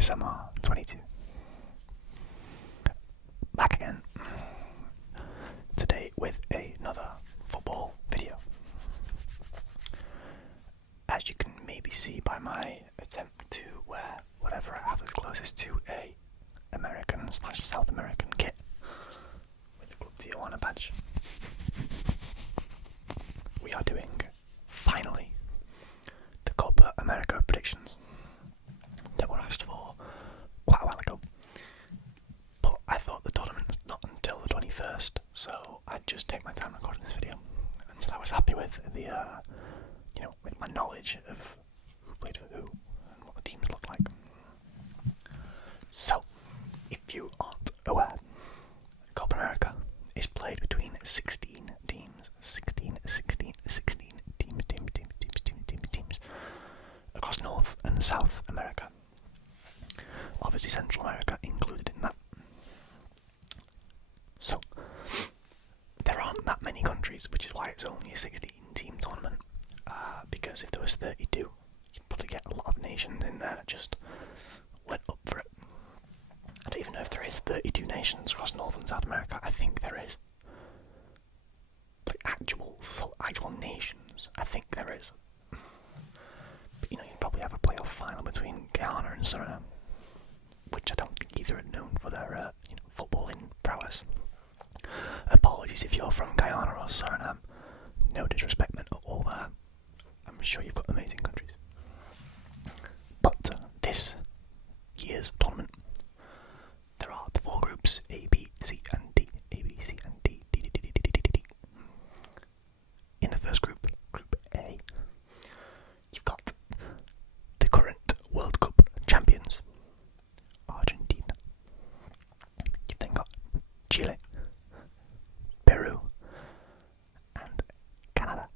ASMR 22. Back again. Today with another football video. As you can maybe see by my attempt to wear whatever I have that's closest to a American/South American kit with the Club Tijuana badge, we are doing, finally, the Copa America predictions that were asked for quite a while ago. But I thought the tournament's not until the 21st, so I'd just take my time recording this video until I was happy with the, with my knowledge of who played for who and what the teams looked like. So, if you aren't aware, Copa America is played between 16 teams. 16 teams across North and South America. Obviously Central America included in that. So, there aren't that many countries, which is why it's only a 16-team tournament. Because if there was 32, you'd probably get a lot of nations in there that just went up for it. I don't even know if there is 32 nations across North and South America. I think there is. Like actual nations. I think there is. But you'd probably have a playoff final between Guyana and Suriname, which I don't think either are known for their footballing prowess. Apologies if you're from Guyana or Suriname. No disrespect meant at all there. I'm sure you've got amazing countries. But this year's tournament, there are the four groups: A, B, C, and D. A, B, C, and D. D. In the first group, Group A, you've got the current World Cup champions, Argentina. You've then got Chile, Peru, and Canada.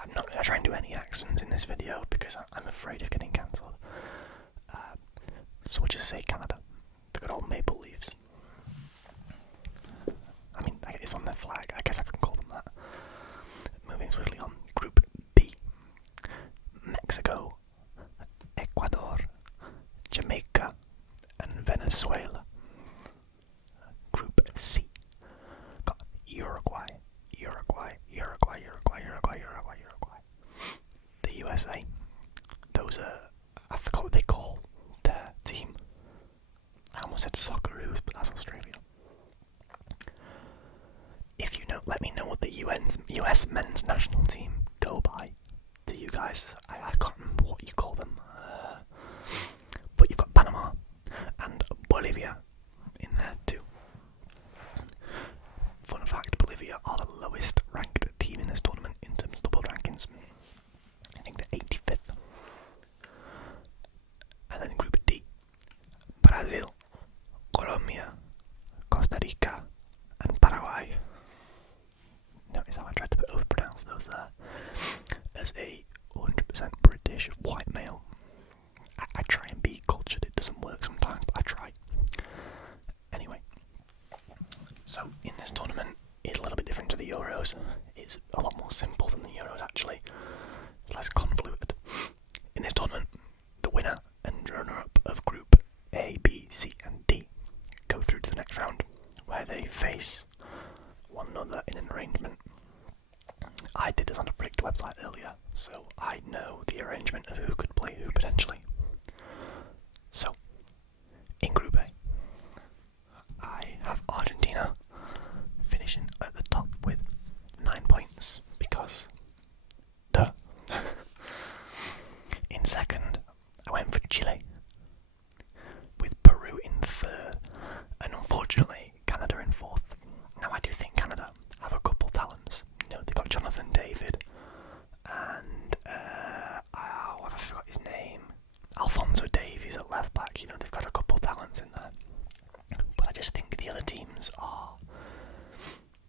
I'm not going to try and do any accents in this video because I'm afraid of getting cancelled. So we'll just say Canada. The good old maple leaves. I mean, it's on their flag. I guess I can call them that. Moving swiftly on. Group B. Mexico, Ecuador, Jamaica, and Venezuela. Group C. Got Uruguay. The USA. Those are, I forgot what they call their team. I almost said Socceroos, but that's Australia. If you know, let me know what the US men's national team go by to you guys. I can't remember what you call them. But you've got Panama and Bolivia in there too. Fun fact, Bolivia are the lowest ranked team in this tournament in terms of the world rankings. I think they're 85th. And then Group D, Brazil, Colombia, Costa Rica, and Paraguay. Notice how I tried to overpronounce those there. As a 100% British white male, I try and be cultured. It doesn't work sometimes, but I try. Anyway, so in this tournament, it's a little bit different to the Euros. It's a lot more simple than the Euros, actually. It's less convoluted. In this tournament, the winner and runner-up of Group A, B, C, and D go through to the next round, where they face one another in an arrangement. I did this on a Predict website earlier, so I know the arrangement of who could play who potentially. So, in Group A, I have Argentina finishing at the top with 9 points, because duh. In second, I went for Chile, with Peru in third, and unfortunately Canada in fourth. Now I do think Canada have a couple talents. They got Jonathan David and I forgot his name. Alphonso Davies at left back. They've got a couple talents in there. But I just think the other teams are,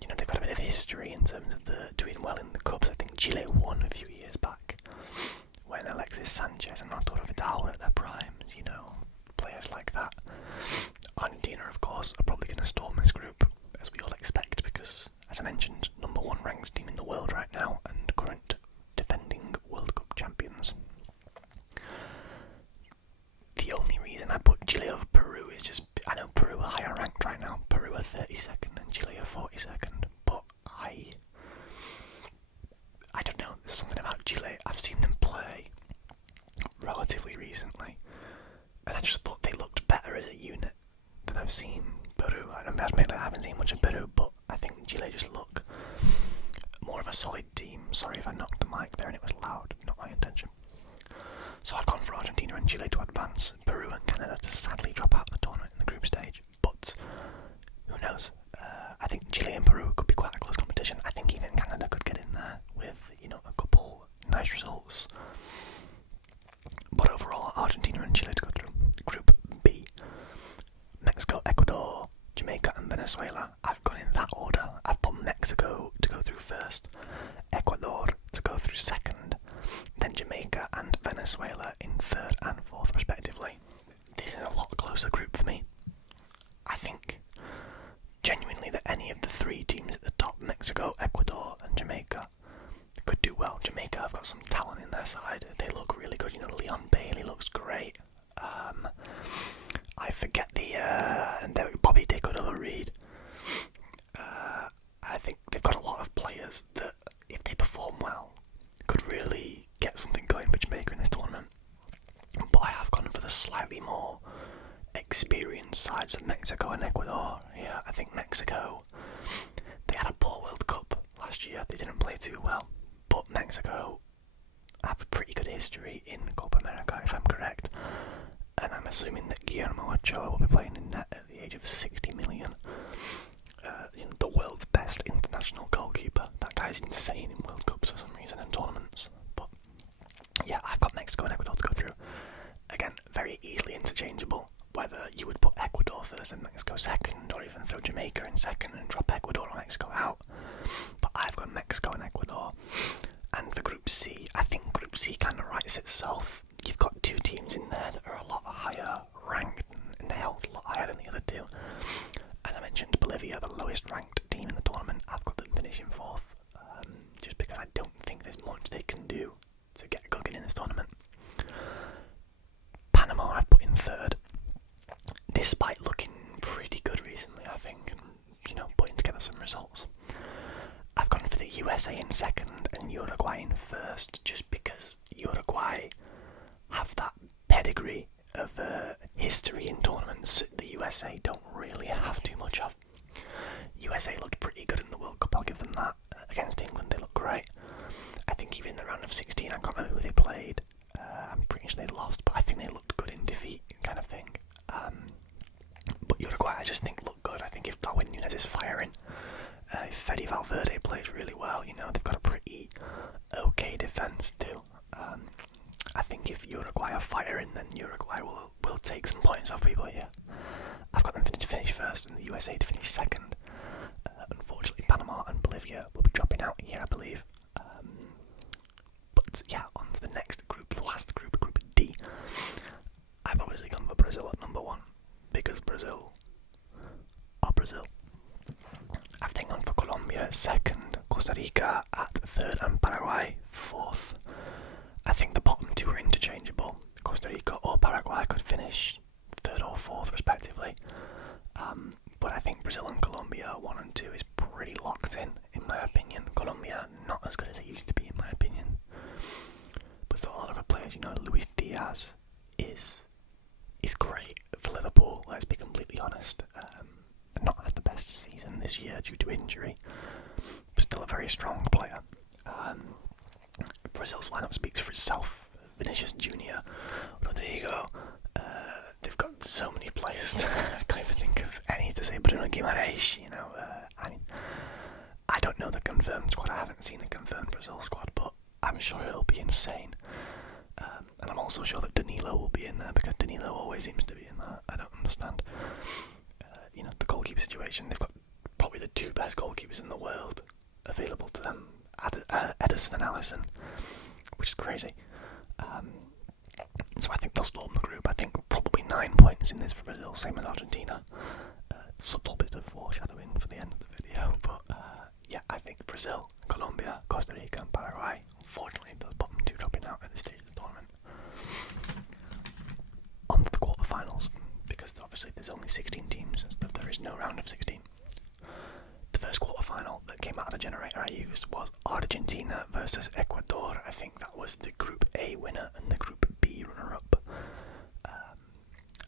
they've got a bit of history in terms of the doing well in the cups. I think Chile won a few years back when Alexis Sanchez and Arturo Vidal were at their primes. Players like that. Argentina, of course, are probably going to storm this group, as we all expect, because, as I mentioned, #1 ranked team in the world. 42nd, but I don't know, there's something about Chile. I've seen them play relatively recently, and I just thought they looked better as a unit than I've seen Peru. I haven't seen much of Peru, but I think Chile just look more of a solid team. Sorry if I knocked the mic there and it was loud, not my intention. So I've gone for Argentina and Chile to advance, Peru and Canada to sadly drop out of the tournament in the group stage. But who knows? I think Chile and Peru could be quite a close competition. I think even Canada could get in there with, a couple nice results. But overall, Argentina and Chile to go through. Group B: Mexico, Ecuador, Jamaica and Venezuela. I've gone in that order. I've put Mexico to go through first, Ecuador to go through second, then Jamaica and Venezuela in third and fourth respectively. This is a lot closer group for me. I think genuinely that any of the three teams at the top, Mexico, Ecuador and Jamaica, could do well. Jamaica have got some talent in their side. They look really good. Leon Bailey looks great. I forget and Bobby Dick or Reed. I think they've got a lot of players that, if they perform well, could really get something going for Jamaica in this tournament. But I have gone for the slightly more experienced sides of Mexico and Ecuador. Yeah, I think Mexico, they had a poor World Cup last year. They didn't play too well. But Mexico have a pretty good history in Copa America, if I'm correct. And I'm assuming that Guillermo Ochoa will be playing in net at the age of 60 million. The world's best international goalkeeper. That guy's insane in World Cups for some reason and tournaments. But yeah, I've got Mexico and Ecuador to go through. Again, very easily interchangeable. Whether you would put Ecuador first and Mexico second, or even throw Jamaica in second and drop Ecuador or Mexico out. But I've got Mexico and Ecuador. And for Group C, I think Group C kind of writes itself. You've got two teams in there that are a lot higher ranked and held a lot higher than the other two. As I mentioned, Bolivia, the lowest ranked team in the tournament, I've got them finishing fourth, just because I don't think there's much they can do to get cooking in this tournament. Panama I've put in third, despite looking pretty good recently, I think, and putting together some results. I've gone for the USA in second and Uruguay in first, just because Uruguay have that pedigree of history in tournaments the USA don't really have too much of. USA looked pretty good in the World Cup, I'll give them that. Against England they looked great. I think even in the round of 16, I can't remember who they played. I'm pretty sure they lost, but I think they looked good in defeat, kind of thing. But Uruguay I just think look good. I think if Darwin Núñez is firing, if Fede Valverde plays really well, they've got a pretty okay defence too. I think if Uruguay are firing, then Uruguay will take some points off people here. I've got them to finish first and the USA to finish second. Unfortunately, Panama and Bolivia will be dropping out here, I believe. But yeah, on to the next group, the last group, Group D. I've obviously gone for Brazil at number one, because Brazil are Brazil. I've then gone for Colombia at second, Costa Rica at third and Paraguay fourth. I think the bottom two are interchangeable. Costa Rica or Paraguay could finish third or fourth respectively. But I think Brazil and Colombia 1 and 2 is pretty locked in my opinion. Colombia not as good as it used to be in my opinion. But still a lot of good players. Luis Diaz is great for Liverpool, let's be completely honest. Not had the best season this year due to injury, but still a very strong player. Brazil's lineup speaks for itself. Vinicius Junior, Rodrigo, they've got so many players. I can't even think of any to say. Bruno Guimaraes, I don't know the confirmed squad. I haven't seen a confirmed Brazil squad, but I'm sure it'll be insane. And I'm also sure that Danilo will be in there, because Danilo always seems to be in there. I don't understand. The goalkeeper situation. They've got probably the two best goalkeepers in the world available to them, Ederson and Alisson, which is crazy. So I think they'll storm the group. I think probably 9 points in this for Brazil, same as Argentina. Subtle bit of foreshadowing for the end of the video, but yeah, I think Brazil, Colombia, Costa Rica and Paraguay. Unfortunately, those bottom two dropping out at this stage of the tournament. On to the quarterfinals, because obviously there's only 16 teams, so there is no round of 16. The first came out of the generator I used was Argentina versus Ecuador. I think that was the Group A winner and the Group B runner-up.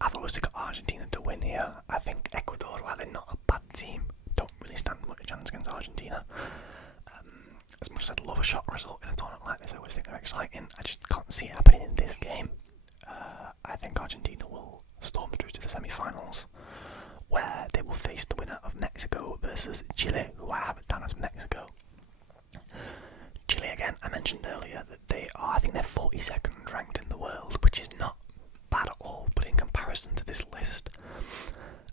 I've always got Argentina to win here. I think Ecuador, while they're not a bad team, don't really stand much chance against Argentina. As much as I'd love a shock result in a tournament like this, I always think they're exciting. I just can't see it happening in this game. I think Argentina will storm through to the semi-finals, where they will face the winner of Mexico versus Chile, who I have it down as Mexico. Chile, again, I mentioned earlier that they are, I think they're 42nd ranked in the world, which is not bad at all, but in comparison to this list,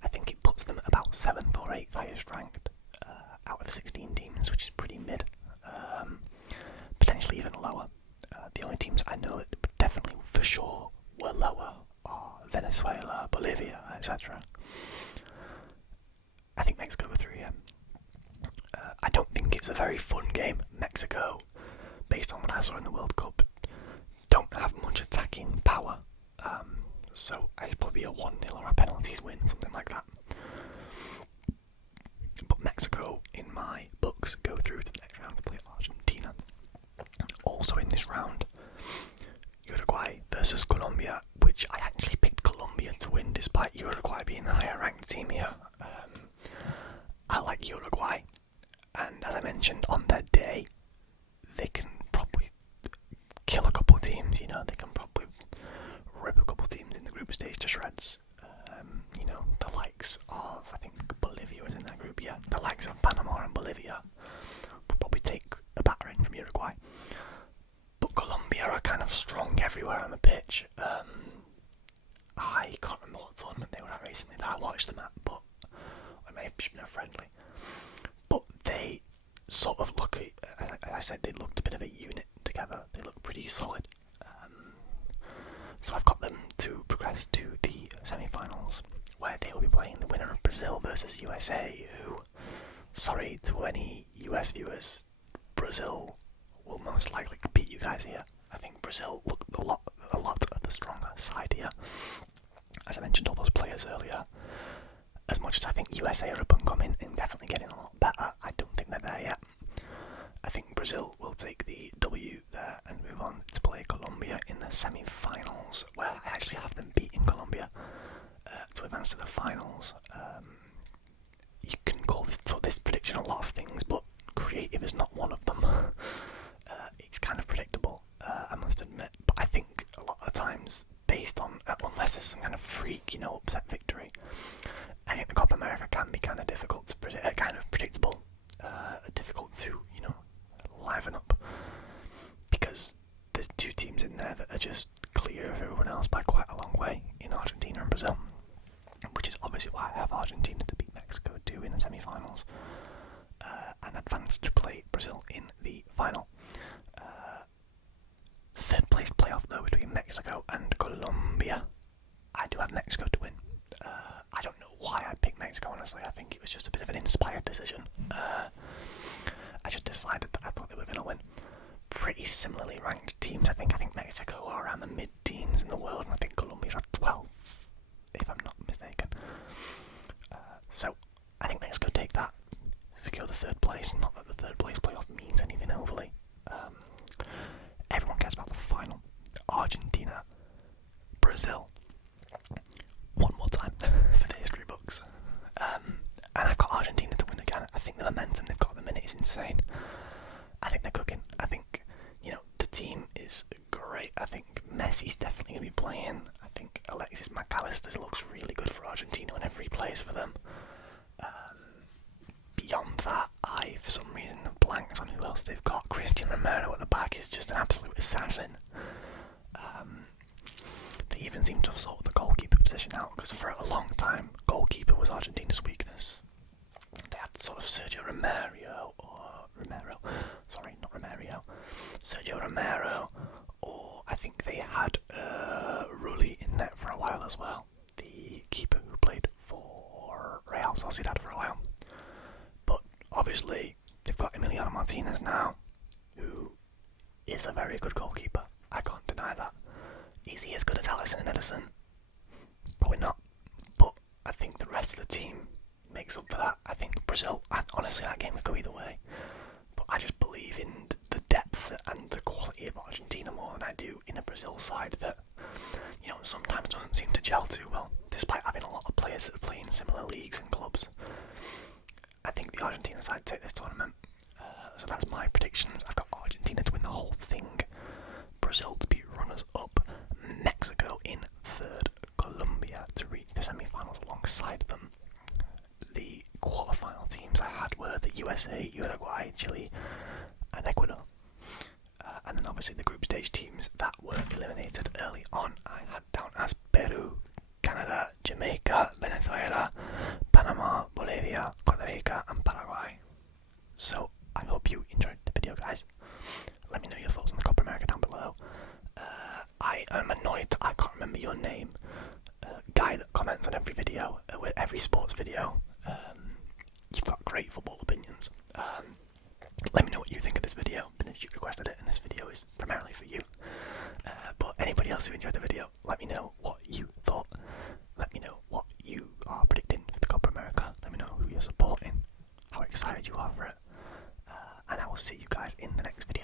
I think it puts them at about 7th or 8th highest ranked out of 16 teams, which is pretty mid, potentially even lower. The only teams I know that definitely for sure were lower are Venezuela, Bolivia, etc. I think Mexico go through, yeah. I don't think it's a very fun game. Mexico, based on what I saw in the World Cup, don't have much attacking power. So I'd probably a 1-0 or a penalties win, something like that. But Mexico, in my books, go through to the next round to play Argentina. Also in this round, Uruguay versus Colombia, which I actually picked Colombia to win despite Uruguay being the higher ranked team here. I like Uruguay, and as I mentioned, on their day, they can probably kill a couple of teams, they can probably rip a couple of teams in the group stage to shreds. The likes of, I think Bolivia was in that group, yeah, the likes of Panama and Bolivia will probably take a battering from Uruguay. But Colombia are kind of strong everywhere on the pitch. I can't remember what tournament they were at recently that I watched them at, but I may have been a friendly. But they sort of look, as I said, they looked a bit of a unit together. They look pretty solid. So I've got them to progress to the semi-finals, where they will be playing the winner of Brazil versus USA, who, sorry to any US viewers, Brazil will most likely beat you guys here. I think Brazil look a lot of the stronger side here. As I mentioned all those players earlier, as much as I think USA are up and coming and definitely getting a lot better, I don't think they're there yet. I think Brazil will take the W there and move on to play Colombia in the semi-finals, where I actually have them beating Colombia to advance to the finals. You can call this prediction a lot of things, but creative is not one of them. It's kind of predictable, I must admit, but I think a lot of the times, based on, unless there's some kind of freak, upset victory, I think the Copa America can be kind of difficult to predict, kind of predictable, difficult to, liven up, because there's two teams in there that are just clear of everyone else by quite a long way, in Argentina and Brazil, which is obviously why I have Argentina to beat Mexico too in the semi-finals, and advance to play Brazil in the final. Third place playoff though between Mexico and Colombia. I do have Mexico to win. I don't know why I picked Mexico, honestly. I think it was just a bit of an inspired decision. I just decided that I thought they were going to win. Pretty similarly ranked teams. I think Mexico are around the mid-teens in the world, and I think Colombia are 12th, if I'm not mistaken. So I think Mexico take that, secure the third place. Not that the third place playoff means anything overly. Everyone cares about the final. Argentina, Brazil. One more time for the history books. And I've got Argentina to win again. I think the momentum they've got at the minute is insane. I think they're cooking. I think, the team is great. I think Messi's definitely going to be playing. I think Alexis McAllister looks really good for Argentina whenever he plays for them. Beyond that, I, for some reason, have blanked on who else they've got. Christian Romero at the back is just an absolute assassin. They even seem to have sorted the goalkeeper position out, because for a long time, goalkeeper was Argentina's weakness. They had sort of Sergio Romero, or I think they had Rulli in net for a while as well, the keeper who played for Real Sociedad for a while. But obviously, they've got Emiliano Martinez now, who is a very good goalkeeper. I can't deny that. Is he as good as Alisson and Edison? Probably not. But I think the rest of the team makes up for that. I think Brazil, and honestly that game could go either way. Brazil side that, you know, sometimes doesn't seem to gel too well, despite having a lot of players that play in similar leagues and clubs. I think the Argentina side take this tournament, so that's my predictions. I've got Argentina to win the whole thing, Brazil to be runners-up, Mexico in third, Colombia to reach the semi-finals alongside them. The quarter-final teams I had were the USA, Uruguay, Chile and Ecuador. And then obviously the group stage teams that were eliminated early on I had down as Peru, Canada, Jamaica, Venezuela, Panama, Bolivia, Costa Rica and Paraguay. So I hope you enjoyed the video, guys. Let me know your thoughts on the Copa America down below. I am annoyed that I can't remember your name. Guy that comments on every video, with every sports video. You've got great football opinions. Let me know what you think of this video, because you requested it and this video is primarily for you. But anybody else who enjoyed the video, let me know what you thought. Let me know what you are predicting for the Copa America. Let me know who you're supporting, how excited you are for it. And I will see you guys in the next video.